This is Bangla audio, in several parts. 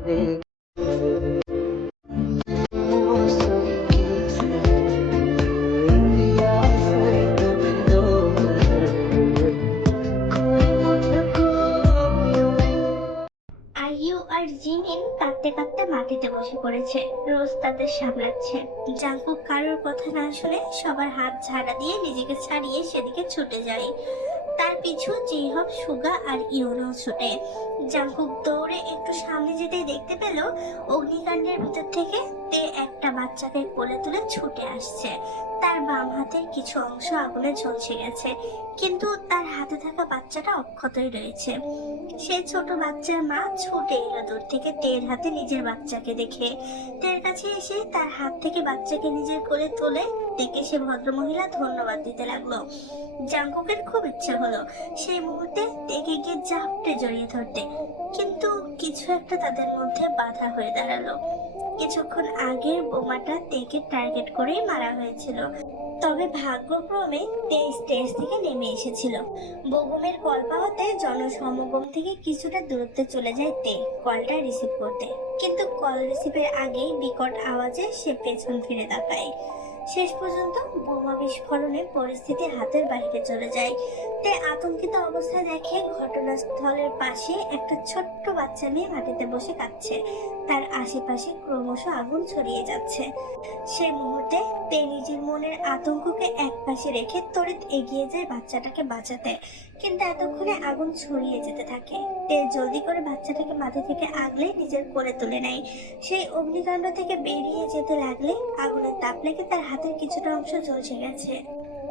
আইয়ু আর জিমিন কাঁদতে কাঁদতে মাটিতে বসে পড়েছে। রোজ তাদের সামলাচ্ছে। জাঙ্কুক কারোর কথা না শুনে সবার হাত ঝাড়া দিয়ে নিজেকে ছাড়িয়ে সেদিকে ছুটে যায়। তার পিছু জিহব, সুগা আর ইউনো ছুটে। জাঙ্কুক দৌড়ে একটু সামনে যেতেই দেখতে পেল অগ্নিকাণ্ডের ভিতর থেকে তে একটা বাচ্চাকে কোলে তুলে ছুটে আসছে। তার বাম হাতের কিছু অংশ আগুনে ঝলসে গেছে, কিন্তু তার হাতে থাকা বাচ্চাটা অক্ষতই রয়েছে। সেই ছোট বাচ্চার মা ছুটে এলো দূর থেকে তের হাতে নিজের বাচ্চাকে দেখে। তের কাছে এসে তার হাত থেকে বাচ্চাকে নিজের কোলে তুলে দেখে সে ভদ্রমহিলা ধন্যবাদ দিতে লাগলো। জাঙ্কুকের খুব ইচ্ছে হলো সেই মুহূর্তে তেকে গিয়ে জাপটে জড়িয়ে ধরতে, কিন্তু কিছু একটা তাদের মধ্যে বাধা হয়ে দাঁড়ালো। কিছুক্ষণ আগের বোমাটা তেকে টার্গেট করেই মারা হয়েছিল, তবে ভাগ্যক্রমে তে স্টেজ থেকে নেমে এসেছিল। বগুমের কল পাওয়াতে জনসমাগম থেকে কিছুটা দূরত্বে চলে যায় তে কলটা রিসিভ করতে, কিন্তু কল রিসিভের আগেই বিকট আওয়াজে সে পেছন ফিরে তাকায়। শেষ পর্যন্ত বোমা বিস্ফোরণে পরিস্থিতি হাতের বাইরে চলে যায়। তে আতঙ্কিত অবস্থায় দেখে ঘটনাস্থলের পাশে একটা ছোট্ট বাচ্চা মেয়ে মাটিতে বসে কাঁদছে। তার আশেপাশে ক্রমশ আগুন ছড়িয়ে যাচ্ছে। সেই মুহূর্তে তে নিজের মনের আতঙ্ককে একপাশে রেখে তড়িৎ এগিয়ে যায় বাচ্চাটাকে বাঁচাতে, কিন্তু এতক্ষণে আগুন ছড়িয়ে যেতে থাকে। তে জলদি করে বাচ্চাটাকে মাথা থেকে আগলে নিজের কোলে তুলে নেয়। সেই অগ্নিকাণ্ড থেকে বেরিয়ে যেতে লাগলে আগুনের তাপ লেগে তার হাতের কিছুটা অংশ ঝলসে গেছে।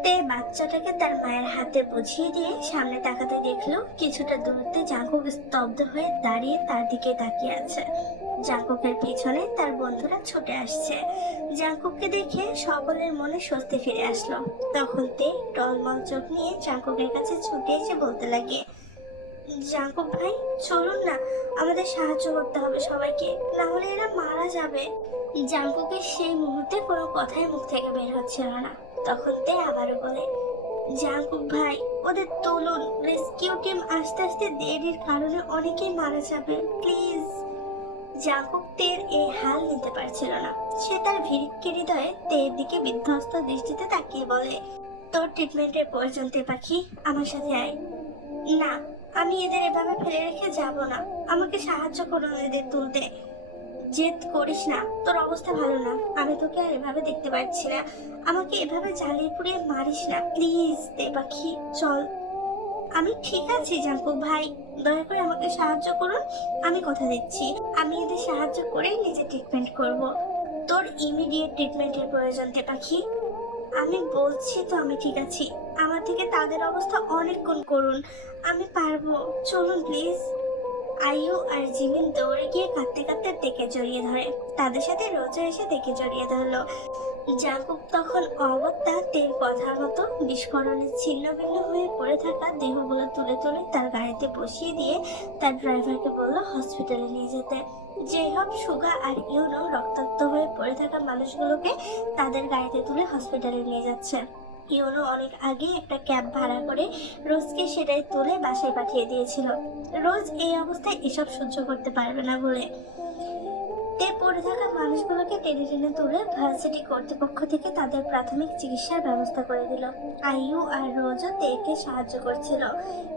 তে বাচ্চাটাকে তার মায়ের হাতে বুঝিয়ে দিয়ে সামনে তাকাতে দেখলো কিছুটা দূরত্বে জাঙ্কুক স্তব্ধ হয়ে দাঁড়িয়ে তার দিকে তাকিয়ে আছে। জাঙ্কুকের পিছনে তার বন্ধুরা ছুটে আসছে। জাঙ্কুককে দেখে সকলের মনে স্বস্তি ফিরে আসলো। তখন তে টলমল চোখ নিয়ে জাঙ্কুকের কাছে ছুটে এসে বলতে লাগে, জাঙ্কুক ভাই চলুন না, আমাদের সাহায্য করতে হবে সবাইকে, না হলে এরা মারা যাবে। জাঙ্কুকের সেই মুহূর্তে কোনো কথাই মুখ থেকে বের হচ্ছিল না। তখন তে আবারও বলে, জাঙ্কুক ভাই ওদের তুলুন, রেস্কিউ টিম আস্তে আস্তে দেরির কারণে অনেকেই মারা যাবে, প্লিজ। জাঙ্কুক তের এই হাল নিতে পারছিল না। সে তার ভিড়কে হৃদয়ে তের দিকে বিধ্বস্ত দৃষ্টিতে তাকিয়ে বলে, তোর ট্রিটমেন্টের প্রয়োজন তে পাখি, আমার সাথে আয়। না, আমি এদের এভাবে ফেলে রেখে যাব না, আমাকে সাহায্য করুন এদের তুলতে। জেদ করিস না, তোর অবস্থা ভালো না, আমি তোকে আর এভাবে দেখতে পাচ্ছি না, আমাকে এভাবে জ্বালিয়ে পুড়িয়ে মারিস না প্লিজ তে পাখি, চল। আমি ঠিক আছি জাঙ্কুক ভাই, দয়া করে আমাকে সাহায্য করুন, আমি কথা দিচ্ছি আমি এদের সাহায্য করে নিজে ট্রিটমেন্ট করব। তোর ইমিডিয়েট ট্রিটমেন্টের প্রয়োজন তে পাখি। আমি বলছি তো আমি ঠিক আছি, আমার থেকে তাদের অবস্থা অনেক গুণ করুন, আমি পারবো, চলুন প্লিজ। আইয়ু আর জিমিন দৌড়ে গিয়ে কাঁদতে কাঁদতে তেকে জড়িয়ে ধরে। তাদের সাথে রোজা এসে তেকে জড়িয়ে ধরলো। জাঙ্কুক তখন অগত্যা তের কথার মতো বিস্ফোরণে ছিন্ন ভিন্ন হয়ে পড়ে থাকা দেহগুলো তুলে তুলে তার গাড়িতে বসিয়ে দিয়ে তার ড্রাইভারকে বলল হসপিটালে নিয়ে যেতে। যেই হোক সুগা আর ইউনো রক্তাক্ত হয়ে পড়ে থাকা মানুষগুলোকে তাদের গাড়িতে তুলে হসপিটালে নিয়ে যাচ্ছে। ইউনো অনেক আগে একটা ক্যাব ভাড়া করে রোজকে সেটাই তুলে বাসায় পাঠিয়ে দিয়েছিল। রোজ এই অবস্থায় এসব সহ্য করতে পারবে না বলে তে পড়ে থাকা মানুষগুলোকে টেনে টেনে তুলে ভার্সিটি কর্তৃপক্ষ থেকে তাদের প্রাথমিক চিকিৎসার ব্যবস্থা করে দিল। আইইউ আর রোজও তেকে সাহায্য করছিল।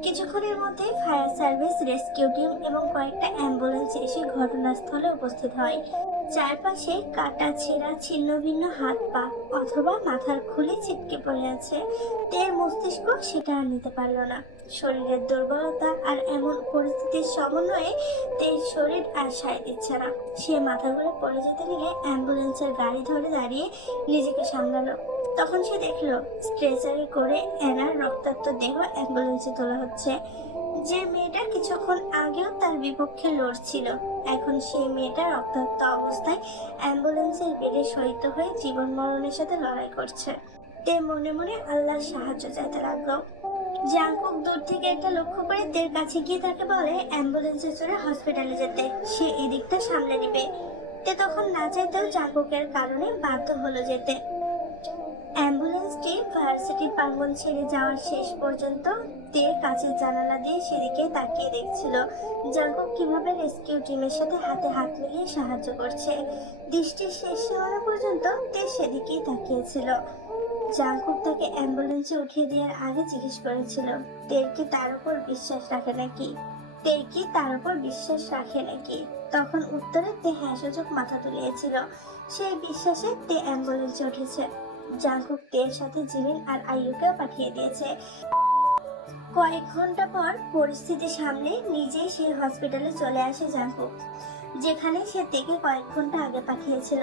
কিছুক্ষণের মধ্যে ফায়ার সার্ভিস, রেস্কিউ টিম এবং কয়েকটা অ্যাম্বুলেন্স এসে ঘটনাস্থলে উপস্থিত হয়। চারপাশে কাটা ছেঁড়া ছিন্ন ভিন্ন হাত পা অথবা মাথার খুলি ছিটকে পড়ে আছে। তের মস্তিষ্ক সেটা আর নিতে পারল না। শরীরের দুর্বলতা আর এমন পরিস্থিতির সমন্বয়ে তের শরীর আর সায় দিচ্ছে না। সে মাথা ঘুরে পড়ে যেতে নিলে অ্যাম্বুলেন্সের গাড়ি ধরে দাঁড়িয়ে নিজেকে সামলালো। তখন সে দেখলো স্ট্রেচারে করে এনার রক্তাক্ত দেহ অ্যাম্বুলেন্সে তোলা হচ্ছে। যে মেয়েটা কিছুক্ষণ আগেও তার বিপক্ষে লড়ছিল, এখন সেই মেয়েটা রক্তাক্ত অবস্থায় অ্যাম্বুলেন্সের বেডে শয়িত হয়ে জীবন মরণের সাথে লড়াই করছে। তে মনে মনে আল্লাহর সাহায্য চাইতে লাগলো। জাঙ্কুক দূর থেকে এটা লক্ষ্য করে তের কাছে গিয়ে তাকে বলে অ্যাম্বুলেন্সে চড়ে হসপিটালে যেতে, সে এদিকটা সামলে নিবে। তে তখন না চাইতেও জাঙ্কুকের কারণে বাধ্য হলো যেতে। অ্যাম্বুলেন্সটি ভার্সিটি প্রাঙ্গণ ছেড়ে যাওয়ার শেষ পর্যন্ত তে কাঁচের জানালা দিয়ে সেদিকে তাকিয়ে দেখছিল জাঙ্কুক কিভাবে রেস্কিউ টিমের সাথে হাতে হাত মিলিয়ে সাহায্য করছে। দৃষ্টির শেষ সীমানা পর্যন্ত তে সেদিকেই তাকিয়েছিল। জাঙ্কুক তাকে অ্যাম্বুলেন্সে উঠিয়ে দেওয়ার আগে জিজ্ঞেস করেছিল তের কি তার উপর বিশ্বাস রাখে নাকি, তখন উত্তরে তে হ্যাঁ সূচক মাথা তুলিয়েছিল। সেই বিশ্বাসে তে অ্যাম্বুলেন্সে উঠেছে। জাঙ্কুক তের সাথে জিমিন আর আইয়ুকেও পাঠিয়ে দিয়েছে। কয়েক ঘন্টা পর পরিস্থিতি সামলে নিজেই সেই হসপিটালে চলে আসে জাঙ্কুক, যেখানে সে তেকে কয়েক ঘন্টা আগে পাঠিয়েছিল।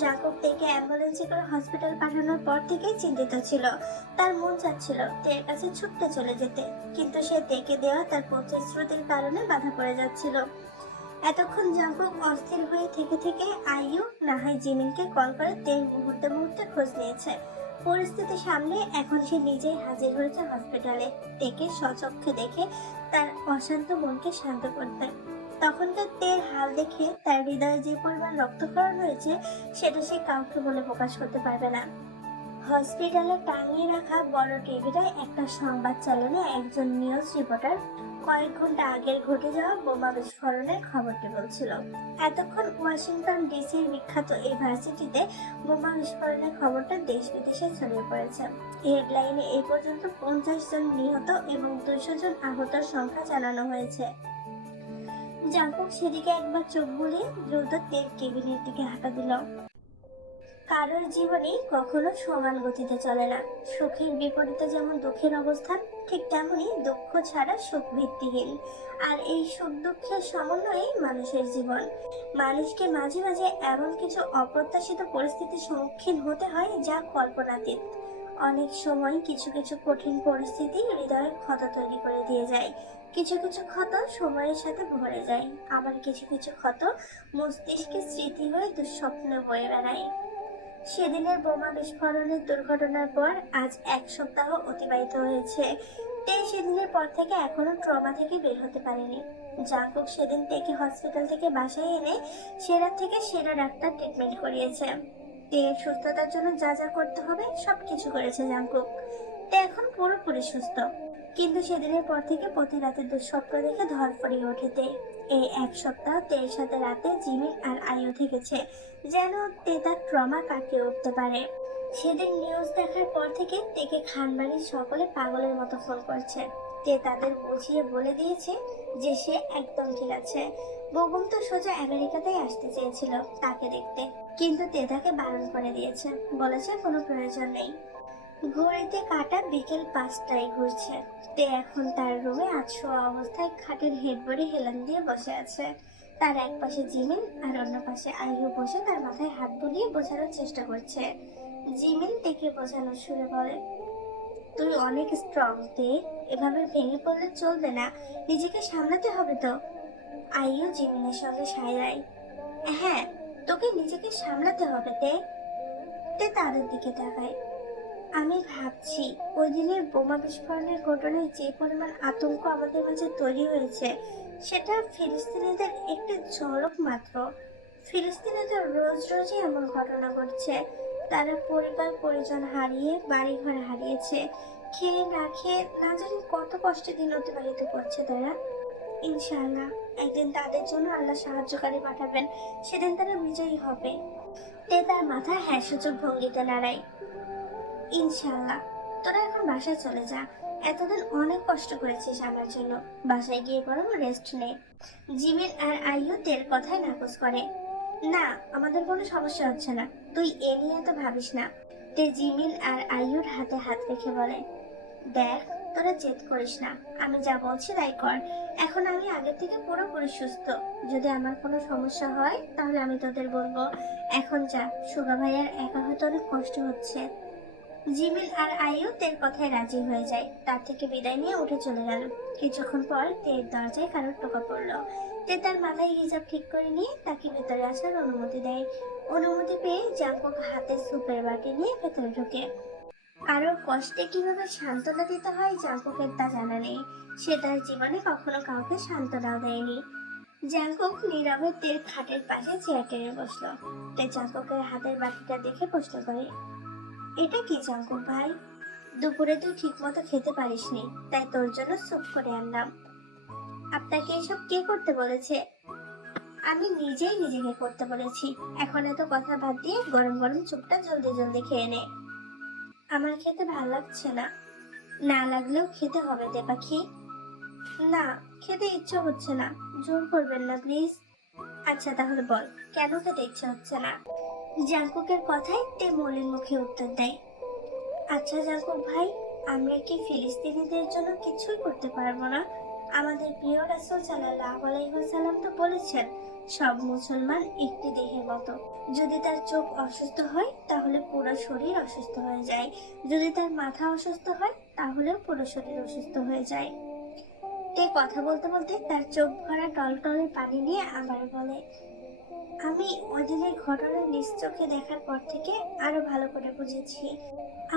জাঙ্কুক তেকে অ্যাম্বুলেন্সে করে হসপিটাল পাঠানোর পর থেকেই চিন্তিত ছিল। তার মন চাচ্ছিল তের কাছে ছুটতে চলে যেতে, কিন্তু সে তেকে দেওয়া তার প্রতিশ্রুতির কারণে বাধা পড়ে যাচ্ছিল। এতক্ষণ জাঙ্কুক অস্থির হয়ে থেকে থেকে আইয়ু না হয় জিমিনকে কল করে তের মুহূর্তে মুহূর্তে খোঁজ নিয়েছে। পরিস্থিতি সামনে এখন সে নিজেই হাজির হয়েছে হসপিটালে, তেকে স্বচক্ষে দেখে তার অশান্ত মনকে শান্ত করতে। তখনকার তের হাল দেখে তার হৃদয়ে যে পরিমাণ রক্তক্ষরণ হয়েছে সেটা সে কাউকে বলে প্রকাশ করতে পারবে না। হসপিটালে টাঙিয়ে রাখা বড় টিভিটায় একটা সংবাদ চ্যানেলে একজন নিউজ রিপোর্টার কয়েক ঘন্টা আগের ঘটে যাওয়া বোমা বিস্ফোরণের খবরটি বলছিল। এতক্ষণ ওয়াশিংটন ডিসির বিখ্যাত এই ভার্সিটিতে বোমা বিস্ফোরণের খবরটা দেশ বিদেশে ছড়িয়ে পড়েছে। হেডলাইনে এই পর্যন্ত 50 জন নিহত এবং 200 জন আহতের সংখ্যা জানানো হয়েছে। জাঙ্কুক সেদিকে একবার চোখ বুলিয়ে দ্রুত তের কেবিনের দিকে হাঁটা দিল। কারোর জীবনে কখনো সমান গতিতে চলে না। সুখের বিপরীতে যেমন দুঃখের অবস্থান, ঠিক তেমনি দুঃখ ছাড়া সুখ ভিত্তিহীন। আর এই সুখ দুঃখের সমন্বয়ে মানুষের জীবন। মানুষকে মাঝে মাঝে এমন কিছু অপ্রত্যাশিত পরিস্থিতির সম্মুখীন হতে হয় যা কল্পনাতীত। অনেক সময় কিছু কিছু কঠিন পরিস্থিতি হৃদয়ে ক্ষত তৈরি করে দিয়ে যায়। কিছু কিছু ক্ষত সময়ের সাথে ভরে যায়, আবার কিছু কিছু ক্ষত মস্তিষ্কে স্মৃতি হয়ে দুঃস্বপ্নে বয়ে বেড়ায়। সেদিনের বোমা বিস্ফোরণের দুর্ঘটনার পর আজ 1 সপ্তাহ অতিবাহিত হয়েছে। তে সেদিনের পর থেকে এখনো ট্রমা থেকে বের হতে পারেনি। জাঙ্কুক সেদিন তেকে হসপিটাল থেকে বাসায় এনে সেরা থেকে সেরা ডাক্তার ট্রিটমেন্ট করিয়েছে। তের সুস্থতার জন্য যা যা করতে হবে সবকিছু করেছে জাঙ্কুক। তে এখন পুরোপুরি সুস্থ, কিন্তু সেদিনের পর থেকে প্রতি রাতে দুঃস্বপ্ন দেখে ধরফড়িয়ে ওঠে তে। এই 1 সপ্তাহ তের সাথে রাতে জিমিন আর আইও থেকেছে, যেন তে তার ট্রমা কাটিয়ে উঠতে পারে। সেদিন নিউজ দেখার পর থেকে তেকে খানবাড়ির সকলে পাগলের মতো ফোন করছে। তে তাদের বুঝিয়ে বলে দিয়েছে যে সে একদম ঠিক আছে। বেগম তো সোজা আমেরিকাতেই আসতে চেয়েছিল তাকে দেখতে, কিন্তু তে তাকে বারণ করে দিয়েছে, বলেছে কোনো প্রয়োজন নেই। ঘড়িতে কাটা বিকেল 5টায় ঘুরছে। তে এখন তার রুমে আছোয়া অবস্থায় খাটের হেডবোর্ডে হেলান দিয়ে বসে আছে। তার এক পাশে জিমিন আর অন্য পাশে আইয়ু বসে তার মাথায় হাত বুলিয়ে বোঝানোর চেষ্টা করছে। জিমিন তেকে বোঝানোর সুরে বলে, তুই অনেক স্ট্রং তে, এভাবে ভেঙে পড়লে চলবে না, নিজেকে সামলাতে হবে তো। আইয়ু জিমিনের সঙ্গে সায়, হ্যাঁ তোকে নিজেকে সামলাতে হবে তে। তে তাদের দিকে তাকায়। আমি ভাবছি ওই দিনের বোমা বিস্ফোরণের ঘটনায় যে পরিমাণ আতঙ্ক আমাদের মাঝে তৈরি হয়েছে সেটা ফিলিস্তিনিদের একটি ঝলক মাত্র। ফিলিস্তিনিদের রোজ রোজই এমন ঘটনা ঘটছে। তারা পরিবার পরিজন হারিয়ে বাড়িঘর হারিয়েছে, খেয়ে না খেয়ে না জানি কত কষ্টে দিন অতিবাহিত করছে তারা। ইনশাআল্লাহ একদিন তাদের জন্য আল্লাহ সাহায্যকারী পাঠাবেন, সেদিন তারা বিজয়ী হবে। তে তার মাথা হ্যাঁ সূচক ভঙ্গিতে নাড়ায়। ইনশাআল্লাহ। তোরা এখন বাসায় চলে যা, এতদিন অনেক কষ্ট করেছিস আমার জন্য, বাসায় গিয়ে বরং রেস্ট নে। জিমিন আর আইয়ু তের কথায় নাকচ করে, না আমাদের কোনো সমস্যা হচ্ছে না, তুই এ নিয়ে তো ভাবিস না। তে জিমিন আর আইয়ুর হাতে হাত রেখে বলে, দেখ তোরা জেদ করিস না, আমি যা বলছি তাই কর। এখন আমি আগে থেকে পুরোপুরি সুস্থ, যদি আমার কোনো সমস্যা হয় তাহলে আমি তোদের বলবো। এখন যা, সুগা ভাইয়ার একা হয়তো অনেক কষ্ট হচ্ছে। জিমিন আর আইয়ু তের কথায় রাজি হয়ে যায়, তার থেকে বিদায় নিয়ে উঠে চলে গেল। কিছুক্ষণ পর তের দরজায় কারোর টোকা পড়লো। তে তার মাথায় হিজাব ঠিক করে নিয়ে তাকে ভেতরে আসার অনুমতি দেয়। অনুমতি পেয়ে জাঙ্কুক হাতে সুপের বাটি নিয়ে ভেতরে ঢোকে। কারোর কষ্টে কিভাবে সান্ত্বনা দিতে হয় জাঙ্কুকের তা জানা নেই। সে তার জীবনে কখনো কাউকে সান্ত্বনাও দেয়নি। জাঙ্কুক নীরবে তের খাটের পাশে চেয়ার টেনে বসলো। তে জাঙ্কুকের হাতের বাটিটা দেখে প্রশ্ন করে, এটা কি জাঙ্কুক ভাই? দুপুরে তুই ঠিক মতো খেতে পারিসনি, তাই তোর জন্য স্যুপ করে আনলাম। আপনাকে এসব কে করতে বলেছে? আমি নিজেই নিজেকে করতে বলেছি। এখন এত কথা বাদ দিয়ে গরম গরম স্যুপটা জলদি জলদি খেয়ে নে। আমার খেতে ভালো লাগছে না। না লাগলেও খেতে হবে দে পাখি। না, খেতে ইচ্ছে হচ্ছে না। জোর করবেন না প্লিজ। আচ্ছা তাহলে বল, কেন খেতে ইচ্ছে হচ্ছে না? জাঙ্কুকের কথায় তে মলিন মুখে উত্তর দেয়, আচ্ছা জাঙ্কুক ভাই, আমরা কি ফিলিস্তিনিদের জন্য কিছুই করতে পারবো না? আমাদের প্রিয় রাসূল সাল্লাল্লাহু আলাইহি ওয়াসাল্লাম তো বলেছেন, সব মুসলমান একটি দেহের মতো। যদি তার চোখ অসুস্থ হয় তাহলে পুরো শরীর অসুস্থ হয়ে যায়, যদি তার মাথা অসুস্থ হয় তাহলেও পুরো শরীর অসুস্থ হয়ে যায়। তে কথা বলতে বলতে তার চোখ ভরা টলটলে পানি নিয়ে আবার বলে, আমি ওই দিনের ঘটনা নিজ চোখে দেখার পর থেকে আরো ভালো করে বুঝেছি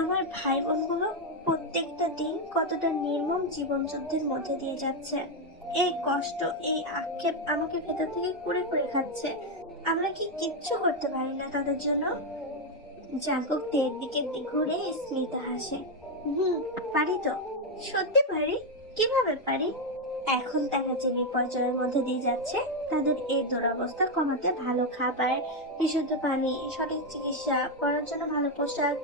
আমার ভাই বোনগুলো প্রত্যেকটা দিন কতটা নির্মম জীবন যুদ্ধের মধ্যে দিয়ে যাচ্ছে। এই কষ্ট, এই আক্ষেপ আমাকে ভেতর থেকে কুড়ে কুড়ে খাচ্ছে। আমরা কি কিচ্ছু করতে পারি না তাদের জন্য? জাগক তের দিকে ঘুরে স্মিত হাসে, পারি তো, সত্যি পারি। কিভাবে পারি? এখন তারা যে বিপর্যয়ের মধ্যে দিয়ে যাচ্ছে, তাদের এই দুরবস্থা কমাতে ভালো খাবার, বিশুদ্ধ পানি, সঠিক চিকিৎসা, পড়ার জন্য ভালো পোশাক,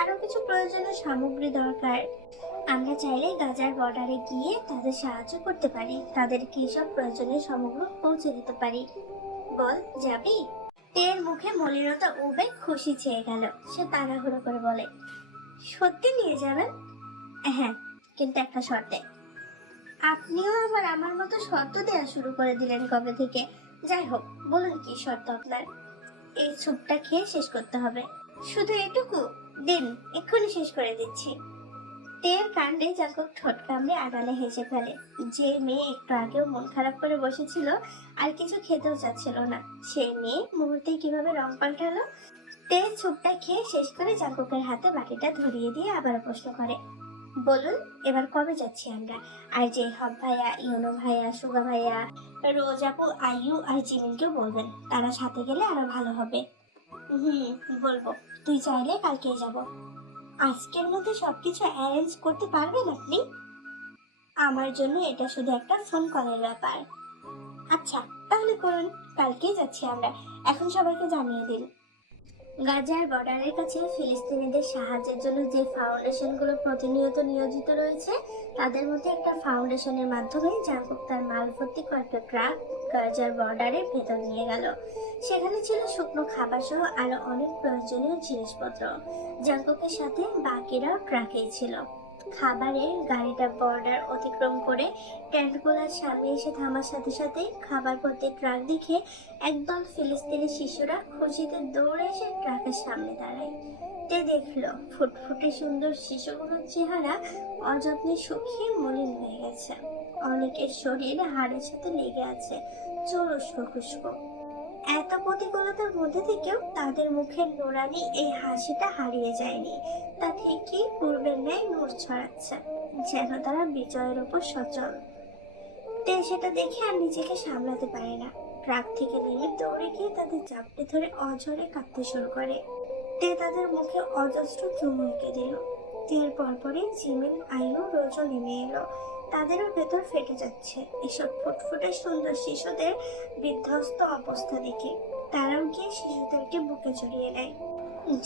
আরো কিছু প্রয়োজনীয় সামগ্রী দরকার। আমরা চাইলে গাজার বর্ডারে গিয়ে তাদের সাহায্য করতে পারি, তাদেরকে এসব প্রয়োজনীয় সামগ্রী পৌঁছে দিতে পারি। বল, যাবি? তের মুখে মলিনতা উবে খুশি চেয়ে গেল। সে তাড়াহুড়ো করে বলে, সত্যি নিয়ে যাবেন? হ্যাঁ, কিন্তু একটা শর্তে। আপনিও আবার আমার মতো শর্ত দেওয়া শুরু করে দিলেন কবে থেকে? যাই হোক, বলুন কি শর্ত আপনার? এই স্যুপটা খেয়ে শেষ করতে হবে। শুধু এটুকু? দিন, এক্ষুনি শেষ করে দিচ্ছি। তের কাণ্ডে জাকব ঠোঁট কামড়ে আড়ালে হেসে ফেলে। যে মেয়ে একটু আগেও মন খারাপ করে বসেছিল আর কিছু খেতেও চাচ্ছিল না, সেই মেয়ে মুহূর্তে কিভাবে রং পাল্টালো। তে স্যুপটা খেয়ে শেষ করে জাকবের হাতে বাটিটা ধরিয়ে দিয়ে আবার প্রশ্ন করে, বলুন এবার কবে যাচ্ছি আমরা? আর যে হব ভাইয়া, ইউনো ভাইয়া, সুগা ভাইয়া, রোজ আপু, আয়ু আর জিমিনকেও বলবেন, তারা সাথে গেলে আরো ভালো হবে। বলবো। তুই চাইলে কালকেই যাব। আজকের মধ্যে সবকিছু অ্যারেঞ্জ করতে পারবেন আপনি? আমার জন্য এটা শুধু একটা ফোন কলের ব্যাপার। আচ্ছা, তাহলে করুন। কালকেই যাচ্ছি আমরা। এখন সবাইকে জানিয়ে দিন। গাজার বর্ডারের কাছে ফিলিস্তিনিদের সাহায্যের জন্য যে ফাউন্ডেশনগুলো প্রতিনিয়ত নিয়োজিত রয়েছে, তাদের মধ্যে একটা ফাউন্ডেশনের মাধ্যমে জাকব তার মাল ভর্তি কয়েকটা ট্রাক গাজার বর্ডারের ভেতর নিয়ে গেল। সেখানে ছিল শুকনো খাবার সহ আরো অনেক প্রয়োজনীয় জিনিসপত্র। জাকবের সাথে বাকিরাও ট্রাকেই ছিল। খাবারে গাড়িটা বর্ডার অতিক্রম করে টেন্টগুলোর সামনে এসে থামার সাথে সাথে খাবার ভর্তি ট্রাক দেখে একদল ফিলিস্তিনি শিশুরা খুশিতে দৌড়ে এসে ট্রাকের সামনে দাঁড়ায়। তে দেখলো ফুটফুটে সুন্দর শিশুগুলোর চেহারা অযত্নে শুকিয়ে মলিন হয়ে গেছে। অনেকের শরীর হাড়ের সাথে লেগে আছে, চোর উস্কো খুস্কো। এত প্রতিকূলতার মধ্যে থেকেও তাদের মুখের নোরানি এই হাসিটা হারিয়ে যায়নি। তা ঠিকই পূর্বের ন্যায় নূর ছড়াচ্ছে, যেন তারা বিজয়ের উপর সচল। তে সেটা দেখে আর নিজেকে সামলাতে পারে না। ট্রাক থেকে নেমে দৌড়ে গিয়ে তাদের জাপটে ধরে অঝরে কাঁদতে শুরু করে। তে তাদের মুখে অজস্র চুমু এঁকে দিল। তের পরপরই জিমিন, আয়ু, রোজও নেমে এলো। তাদেরও ভেতর ফেটে যাচ্ছে এসব ফুটফুটে সুন্দর শিশুদের বিধ্বস্ত অবস্থা দেখে। তারাও গিয়ে শিশুদেরকে বুকে জড়িয়ে নেয়।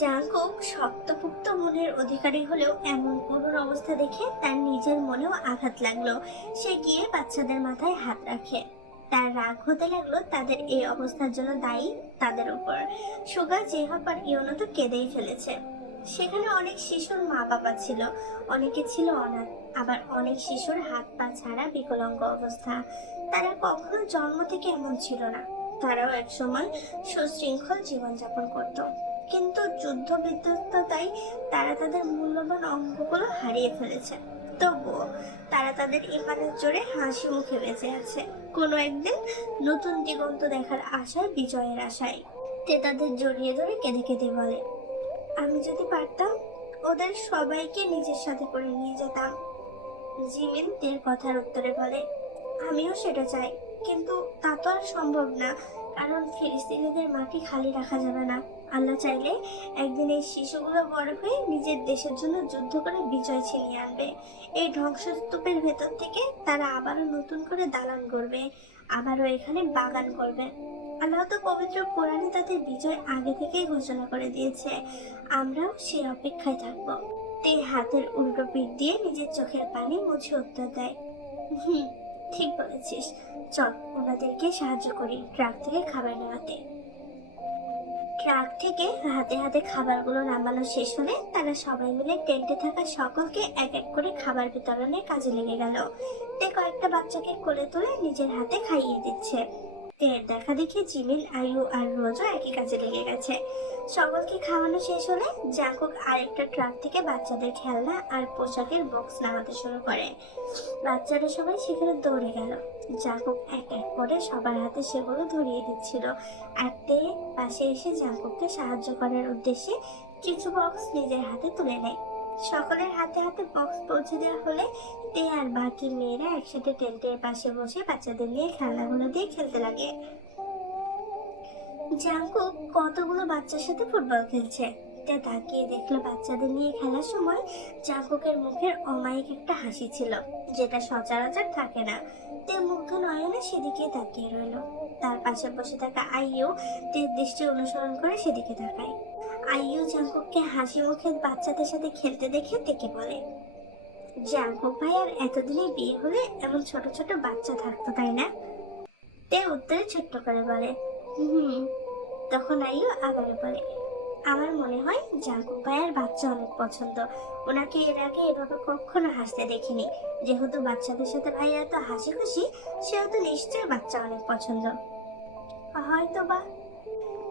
জাঙ্কুক শক্তপুক্ত মনের অধিকারী হলেও এমন করুণ অবস্থা দেখে তার নিজের মনেও আঘাত লাগলো। সে গিয়ে বাচ্চাদের মাথায় হাত রাখে। তার রাগ হতে লাগলো তাদের এই অবস্থার জন্য দায়ী তাদের উপর। সুগা, জেহব আর ইউনো তো কেঁদেই ফেলেছে। সেখানে অনেক শিশুর মা বাবা ছিল, অনেকে ছিল অনাথ, আবার অনেক শিশুর হাত পা ছাড়া বিকলাঙ্গ অবস্থা। তারা কখনো জন্ম থেকে এমন ছিল না। তারাও একসময় সুশৃঙ্খল জীবনযাপন করত, কিন্তু যুদ্ধ বিধ্বস্ততায় তারা তাদের মূল্যবান অঙ্গগুলো হারিয়ে ফেলেছে। তবুও তারা তাদের ইমানের জোরে হাসি মুখে বেঁচে আছে, কোনো একদিন নতুন দিগন্ত দেখার আশায়, বিজয়ের আশায়। তে তাদের জড়িয়ে ধরে কেঁদে কেঁদে বলে, আমি যদি পারতাম ওদের সবাইকে নিজের সাথে করে নিয়ে যেতাম। জিমিন তের কথার উত্তরে বলে, আমিও সেটা চাই, কিন্তু তা তো আর সম্ভব না, কারণ ফিলিস্তিনিদের মাটি খালি রাখা যাবে না। আল্লাহ চাইলে একদিন এই শিশুগুলো বড় হয়ে নিজের দেশের জন্য যুদ্ধ করে বিজয় ছিনিয়ে আনবে। এই ধ্বংসস্তূপের ভেতর থেকে তারা আবারও নতুন করে দালান করবে, আবারও এখানে বাগান করবে। আল্লাহ তো পবিত্র কোরআনে তাদের বিজয় আগে থেকেই ঘোষণা করে দিয়েছে, আমরাও সেই অপেক্ষায় থাকবো। তে হাতের উল্টো পিঠ দিয়ে নিজের চোখের পানি মুছে উত্তর দেয়, হুম, ঠিক বলেছিস, চল ওনাদেরকে সাহায্য করি ট্রাক থেকে খাবার নেওয়াতে। ট্রাক থেকে হাতে হাতে খাবারগুলো নামানো শেষ হলে তারা সবাই মিলে টেন্টে থাকা সকলকে এক এক করে খাবার বিতরণের কাজে লেগে গেল। তে কয়েকটা বাচ্চাকে কোলে তুলে নিজের হাতে খাইয়ে দিচ্ছে। টের দেখা দেখি জিমিন, আয়ু আর রোজও একই কাজে লেগে গেছে। সকলকে খাওয়ানো শেষ হলে জাঙ্কুক আরেকটা ট্রাক থেকে বাচ্চাদের খেলনা আর পোশাকের বক্স নামাতে শুরু করে। বাচ্চারা সবাই সেখানে দৌড়ে গেল। জাঙ্কুক এক এক করে সবার হাতে সেগুলো ধরিয়ে দিচ্ছিল, আর তে পাশে এসে জাঙ্কুককে সাহায্য করার উদ্দেশ্যে কিছু বক্স নিজের হাতে তুলে নেয়। সকলের হাতে হাতে বক্স পৌঁছে দেওয়া হলে তে আর বাকি মেয়েরা একসাথে টেন্টের পাশে বসে বাচ্চাদের নিয়ে খেলনাগুলো দিয়ে খেলতে লাগে। জাঙ্কুক কতগুলো বাচ্চার সাথে ফুটবল খেলছে। তে তাকিয়ে দেখলো বাচ্চাদের নিয়ে খেলার সময় জাঙ্কুকের মুখের অমায়িক একটা হাসি ছিল, যেটা সচরাচর থাকে না। তে মুগ্ধ নয়নে সেদিকে তাকিয়ে রইল। তার পাশে বসে থাকা আইয়ু তের দৃষ্টি অনুসরণ করে সেদিকে তাকায়। আইয়ু জাঙ্কুককে হাসি মুখে বাচ্চাদের সাথে খেলতে দেখে তেকে বলে, জাঙ্কুক ভাই আর এতদিনে বিয়ে হলে এমন ছোট ছোট বাচ্চা থাকতো, তাই না? তে উত্তরে ছোট্ট করে বলে, হুম। তখন আইয়ু আবারও বলে, আমার মনে হয় জাঙ্কুক ভাইয়ের বাচ্চা অনেক পছন্দ। ওনাকে এর আগে এভাবে কখনো হাসতে দেখিনি। যেহেতু বাচ্চাদের সাথে ভাইয়া এত হাসি খুশি, সেহেতু নিশ্চয়ই বাচ্চা অনেক পছন্দ। হয়তো বা।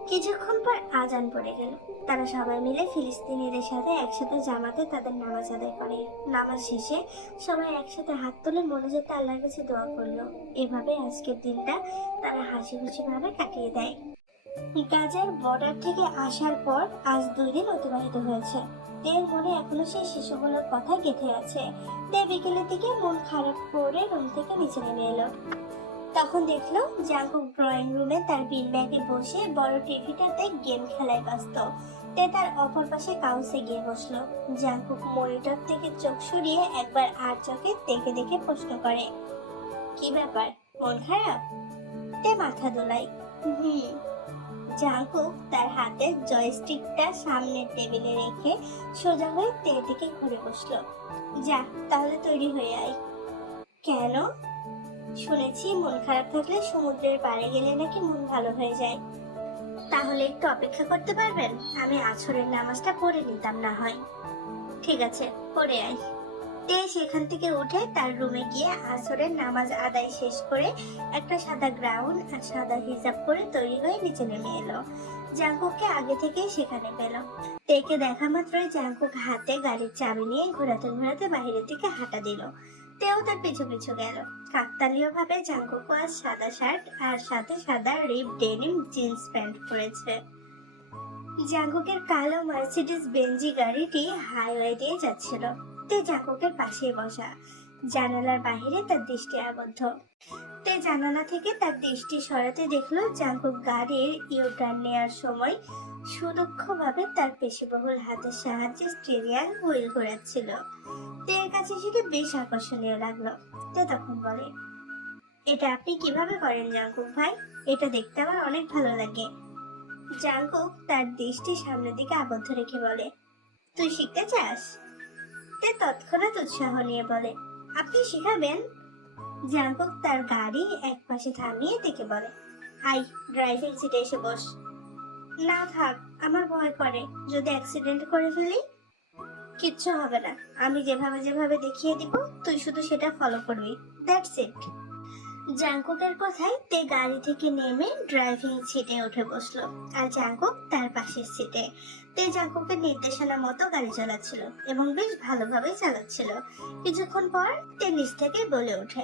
কিছুক্ষণ পর আজান পড়ে গেল। তারা সবাই মিলে ফিলিস্তিনিদের সাথে একসাথে জামাতে তাদের নামাজ আদায় করে। নামাজ শেষে সবাই একসাথে হাত তুলে মনোযোগে আল্লাহর কাছে দোয়া করলো। এভাবে আজকের দিনটা তারা হাসি খুশি ভাবে কাটিয়ে দেয়। গাজার বর্ডার থেকে আসার পর আজ 2 দিন অতিবাহিত হয়েছে। তের মনে এখনো সেই শিশুগুলোর কথা গেঁথে আছে। তে বিকেলের দিকে মন খারাপ করে রুম থেকে নিচে নেমে এলো। তখন দেখলো জাঙ্কুক ড্রয়িং রুমে তার বিন ব্যাগে বসে বড় টিভিটাতে গেম খেলায় ব্যস্ত। তে তার অপর পাশে কাউসে গিয়ে বসলো। জাঙ্কুক মনিটর থেকে চোখ সরিয়ে একবার আর চোখে দেখে দেখে প্রশ্ন করে, কি ব্যাপার, মন খারাপ? তে মাথা দোলায়, হুম। জাঙ্কুক তার হাতের জয়স্টিকটা সামনের টেবিলে রেখে সোজা হয়ে তে দিকে ঘুরে বসলো। যা, তাহলে তৈরি হয়ে আয়। কেন? শুনেছি মন খারাপ থাকলে সমুদ্রের পাড়ে গেলে নাকি মন ভালো হয়ে যায়। তাহলে একটু অপেক্ষা করতে পারবেন? আমি আছরের নামাজটা পড়ে নিতাম না হয়। ঠিক আছে, পড়ে আয়। তে সেখান থেকে উঠে তার রুমে গিয়ে আসরের নামাজ আদায় শেষ করে একটা সাদা গ্রাউন আর সাদা হিজাব পরে তৈরি হয়ে নিচে নেমে এলো। জাঙ্কুককে আগে থেকেই সেখানে পেল। তেকে দেখা মাত্রই জাঙ্কুক হাতে গাড়ির চাবি নিয়ে ঘোরাতে ঘোরাতে বাইরের দিকে হাঁটা দিল। তেও তার পিছু পিছু গেল। কাকতালীয় ভাবে জাঙ্কুকও আজ সাদা শার্ট আর সাথে সাদা রিপ ডেনিম জিন্স প্যান্ট পরেছে। জাঙ্কুকের কালো মার্সিডিজ বেঞ্জি গাড়িটি হাইওয়ে দিয়ে যাচ্ছিল। তে জাঙ্কুকের পাশে বসা, জানালার বাহিরে তার দৃষ্টি আবদ্ধ। তে জানালা থেকে তার দৃষ্টি সরাতে দেখলো জাঙ্কুক গাড়ির ইউটার্ন নেওয়ার সময় সুদক্ষভাবে তার পেশিবহুল হাতের সাহায্যে স্টিয়ারিং হুইল ঘোরাচ্ছিল। তের কাছে সেটা বেশ আকর্ষণীয় লাগলো। তে তখন বলে, এটা আপনি কিভাবে করেন জাঙ্কুক ভাই? এটা দেখতে আমার অনেক ভালো লাগে। জাঙ্কুক তার দৃষ্টি সামনের দিকে আবদ্ধ রেখে বলে, তুই শিখতে চাস? তে তৎক্ষণাৎ উৎসাহ নিয়ে বলে, আপনি শিখাবেন? জাঙ্কুক তার গাড়ি এক পাশে থামিয়ে দেখে বলে, আই, ড্রাইভিং সিটে এসে বস। না থাক, আমার ভয় করে, যদি অ্যাক্সিডেন্ট করে ফেলি। কিচ্ছু হবে না, আমি যেভাবে যেভাবে দেখিয়ে দিব তুই শুধু সেটা ফলো করবি, দ্যাটস ইট। জাঙ্কুকের কথায় তে গাড়ি থেকে নেমে ড্রাইভিং সিটে উঠে বসলো, আর জাঙ্কুক তার পাশের সিটে। তে জাঙ্কুকের নির্দেশনা মতো গাড়ি চালাচ্ছিল এবং বেশ ভালোভাবেই চালাচ্ছিল। কিছুক্ষণ পর তে নিচ থেকে বলে ওঠে,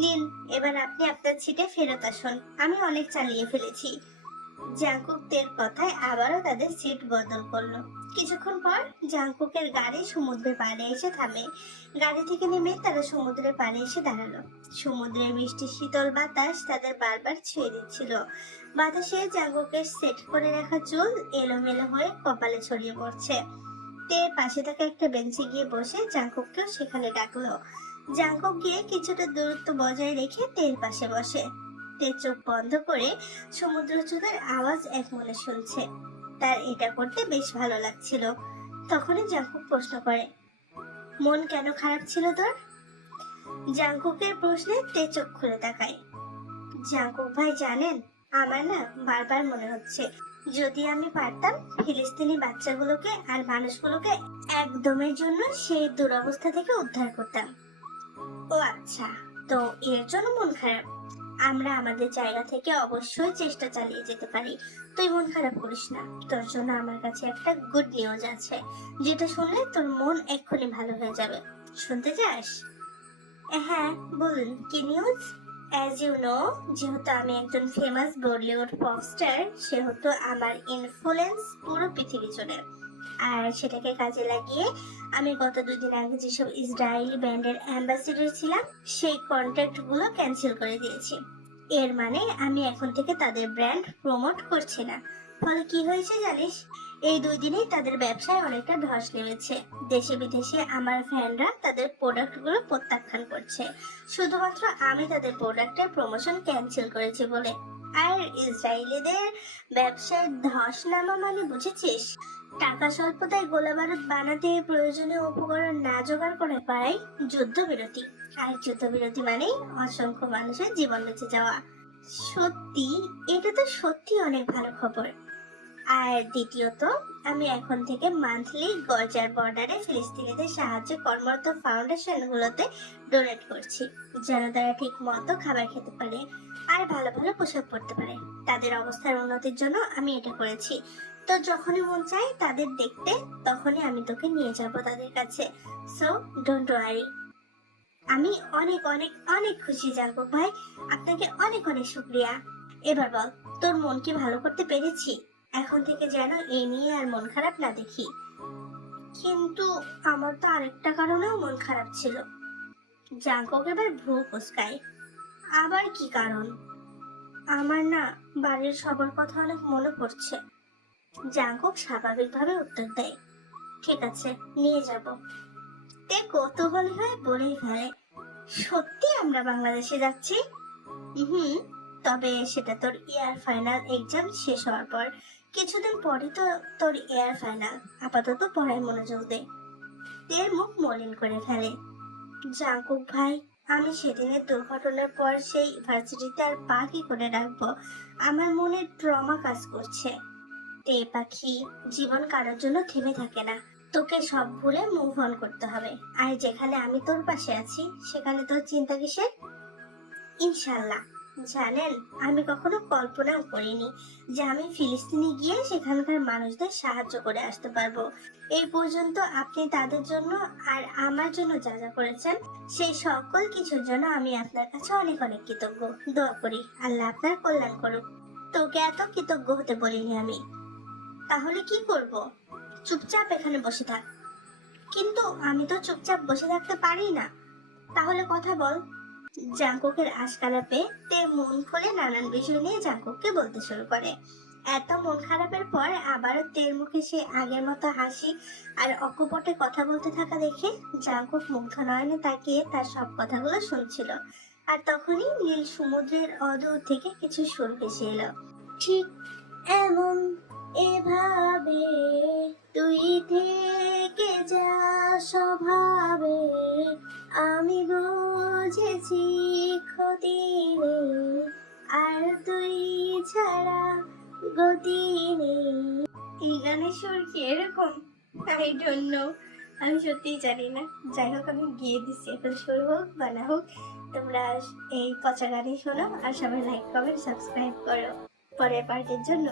নিন, এবার আপনি আপনার সিটে ফেরত আসুন, আমি অনেক চালিয়ে ফেলেছি। জাঙ্কুক তের কথায় আবারও তাদের সিট বদল করলো। কিছুক্ষণ পর জাংকুকের গাড়ি সমুদ্রের পাড়ে এসে থামে। গাড়ি থেকে নেমে তারা সমুদ্রের পাড়ে এসে দাঁড়ালো। সমুদ্রের মিষ্টি শীতল বাতাস তাদের বারবার ছুঁয়ে দিচ্ছিল। বাতাসে জাংকুকের সেট করে রাখা চুল এলোমেলো হয়ে কপালে ছড়িয়ে পড়ছে। তে পাশে থাকা একটা বেঞ্চে গিয়ে বসে জাংকুককেও সেখানে ডাকলো। জাংকুক গিয়ে কিছুটা দূরত্ব বজায় রেখে তের পাশে বসে। তে চোখ বন্ধ করে সমুদ্র স্রোতের আওয়াজ এক মনে শুনছে। তার এটা করতে বেশ ভালো লাগছিল। তখনই জাংকুক প্রশ্ন করে, মন কেন খারাপ ছিল তোর? জাংকুকের প্রশ্নে তে চোখ খুলে তাকায়। জাংকুক ভাই জানেন, আমার না বারবার মনে হচ্ছে যদি আমি পারতাম ফিলিস্তিনি বাচ্চাগুলোকে আর মানুষগুলোকে একদমের জন্য সেই দুরবস্থা থেকে উদ্ধার করতাম। ও আচ্ছা, তো এর জন্য মন খারাপ? আমরা আমাদের জায়গা থেকে অবশ্যই চেষ্টা চালিয়ে যেতে পারি। তুই মন খারাপ করিস না। তোর জন্য আমার কাছে একটা গুড নিউজ আছে, যেটা শুনলে তোর মন এক্ষুনি ভালো হয়ে যাবে। শুনতে চাস? হ্যাঁ বলুন, কি নিউজ? অ্যাজ ইউ নো, যেহেতু আমি একজন ফেমাস বলিউড পপ স্টার, সেহেতু আমার ইনফ্লুয়েন্স পুরো পৃথিবী জুড়ে। আর সেটাকে কাজে লাগিয়ে আমি গত 2 দিন আগে যেসব ইসরায়েলি ব্যান্ডের অ্যাম্বাসিডর ছিলাম, সেই কন্ট্রাক্ট গুলো ক্যান্সেল করে দিয়েছি। এর মানে আমি এখন থেকে তাদের ব্র্যান্ড প্রমোট করছি না। ফলে কি হয়েছে জানিস? এই 2 দিনেই তাদের ব্যবসায় অনেকটা ধস নেমেছে। দেশে বিদেশে আমার ফ্যানরা তাদের প্রোডাক্ট গুলো প্রত্যাখ্যান করছে, শুধুমাত্র আমি তাদের প্রোডাক্টের প্রমোশন ক্যান্সেল করেছি বলে। আর ইসরায়েলিদের ব্যবসায় ধস নামা মানে বুঝেছিস? টাকা স্বল্পতায় গোলা বারুদ বানাতে প্রয়োজনীয় উপকরণ না জোগাড় করে পায় যুদ্ধবিরতি। আর যুদ্ধবিরতি মানেই অসংখ্য মানুষের জীবন বেঁচে যাওয়া। সত্যি, এটা তো সত্যি অনেক ভালো খবর। আর দ্বিতীয়ত, আমি এখন থেকে মান্থলি গজার বর্ডারে ফিলিস্তিনিদের সাহায্যে কর্মরত ফাউন্ডেশন গুলোতে ডোনেট করছি, যেন তারা ঠিক মতো খাবার খেতে পারে আর ভালো ভালো পোশাক পরতে পারে। তাদের অবস্থার উন্নতির জন্য আমি এটা করেছি। তো যখনই মন চাই তাদের দেখতে, তখনই আমি তোকে নিয়ে যাব তাদের কাছে। So don't worry. আমি অনেক অনেক অনেক খুশি জাঙ্কুক ভাই, আপনাকে অনেক অনেক শুক্রিয়া। এবার বল, তোর মন কি ভালো করতে পেরেছি? এখন থেকে যেন এই নিয়ে আর মন খারাপ না দেখি। কিন্তু আমার তো আরেকটা কারণেও মন খারাপ ছিল। জাঙ্কুক এবার ভ্রু কুঁচকায়। আবার কি কারণ? আমার না বাড়ির সবার কথা অনেক মনে পড়ছে। জাঙ্কুক স্বাভাবিকভাবে উত্তর দেয়, ঠিক আছে, নিয়ে যাব। তে কৌতূহলী হয়ে বলেই ফেলে, সত্যি আমরা বাংলাদেশে যাচ্ছি? হুম, তবে সেটা তোর ইয়ার ফাইনাল এক্সাম শেষ হওয়ার পর। কিছুদিন পরে তো তোর ইয়ার ফাইনাল। আপাতত পড়ায় মনোযোগ দে। তের মুখ মলিন করে ফেলে। জাঙ্কুক ভাই, আমি সেদিনের দুর্ঘটনার পর সেই ভার্সিটিতে আর পা কি করে রাখবো? আমার মনে ট্রমা কাজ করছে। তে পাখি, জীবন কারোর জন্য থেমে থাকে না। তোকে সব ভুলে মুভ অন করতে হবে। আর যেখানে আমি তোর পাশে আছি, সেখানে তোর চিন্তা কিসের? ইনশাল্লাহ। জানেন, আমি কখনো কল্পনাও করিনি যে আমি ফিলিস্তিনে গিয়ে সেখানকার মানুষদের সাহায্য করে আসতে পারবো। এই পর্যন্ত আপনি তাদের জন্য আর আমার জন্য যা যা করেছেন, সেই সকল কিছুর জন্য আমি আপনার কাছে অনেক অনেক কৃতজ্ঞ। দোয়া করি আল্লাহ আপনার কল্যাণ করুক। তোকে এত কৃতজ্ঞ হতে বলিনি আমি। তাহলে কি করব? চুপচাপ এখানে বসে থাক। কিন্তু আমি তো চুপচাপ বসে থাকতে পারি না। তাহলে কথা বল। জাঙ্কুকের আশকারাপে তে মন খুলে নানান বিষয় নিয়ে জাঙ্কুককে বলতে শুরু করে। এত মন খারাপের পর আবারও তের মুখে সে আগের মতো হাসি আর অকপটে কথা বলতে থাকা দেখে জাঙ্কুক মুগ্ধ নয়নে তাকিয়ে তার সব কথাগুলো শুনছিল। আর তখনই নীল সমুদ্রের অদূর থেকে কিছু সুর ভেসে এলো। ঠিক এমন, এভাবে তুই থেকে যা স্বভাবে, আমি বুঝেছি ক্ষতি নেই, আর তুই ছাড়া গতি নেই। এই গানের সুর কি এরকম? আই ডোন্ট নো, আমি সত্যিই জানি না। যাই হোক, আমি গিয়ে দিচ্ছি। এখন সুর হোক বা না হোক, তোমরা এই পচা গানই শোনো আর সবাই লাইক কমেন্ট সাবস্ক্রাইব করো পরের পার্টের জন্য।